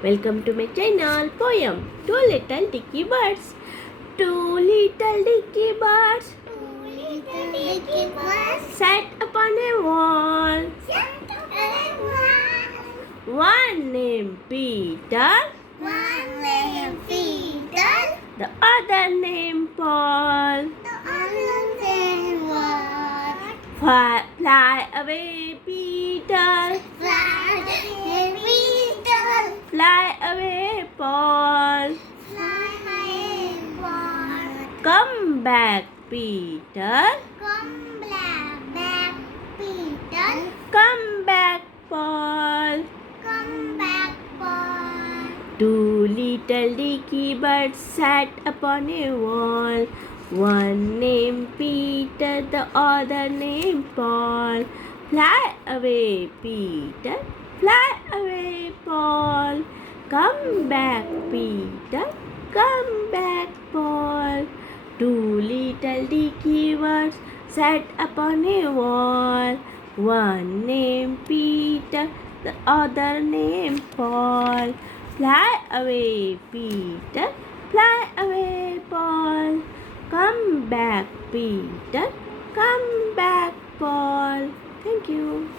Welcome to my channel. Poem. Two little dicky birds. Two little dicky birds sat upon a wall. One named Peter, the other named Paul. Fly away, Peter. Fly away, Paul. Come back, Peter. Come back, Paul. Two little dicky birds sat upon a wall. One named Peter, the other named Paul. Fly away, Peter. Fly away, Paul. Come back, Peter. Come back, Paul. Two little dicky birds sat upon a wall. One named Peter, the other named Paul. Fly away, Peter. Fly away, Paul. Come back, Peter. Come back, Paul. Thank you.